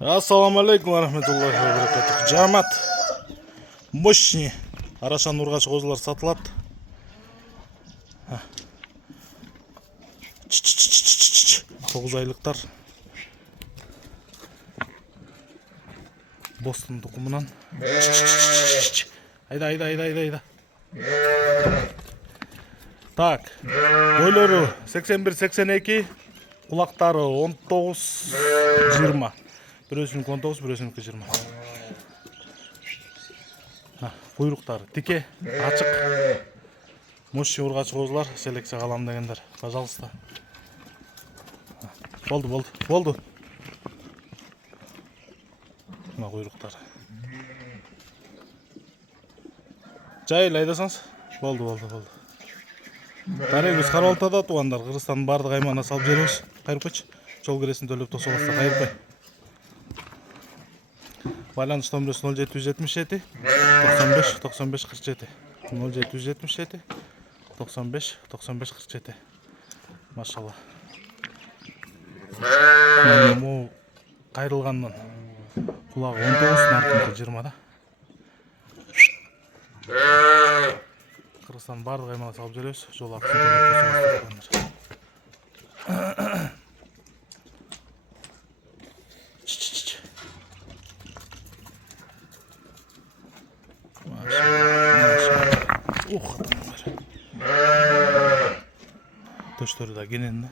Assalamu alaikum wa rahmatullahi wa barakatuh. Жамат. Мощный. Арашан ургач козулар сатылат. 9 айлыктар. Бостон тукумунан. Айда. Так. Бойлору 81-82, кулактары 19-20. Бирөөсүнүкү 19, бирөөсүнүкү 20. Куйруктары тике, ачык. Мощный ургач козулар, селекция калам дегендер. Пожалуйста. Болду. Мына куйруктары. Жайыл айдасаңыз. Болду. Тарегиз Карабалтада туугандар, Кыргызстандын бардык аймагына салып жиберебиз. Кайрып койчу. Жол киресин төлөп тосолбаста кайрылбай. Байланыш номеру 0777 95 47. 0777 95 47. Машалла. Му кайрылгандан кулагы 19, наркынкы 20 да. Кыргызстандын бардык аймагына салып жиберебиз. Жол акысын төлөп тосолбаста. Төштөрү да кенен да.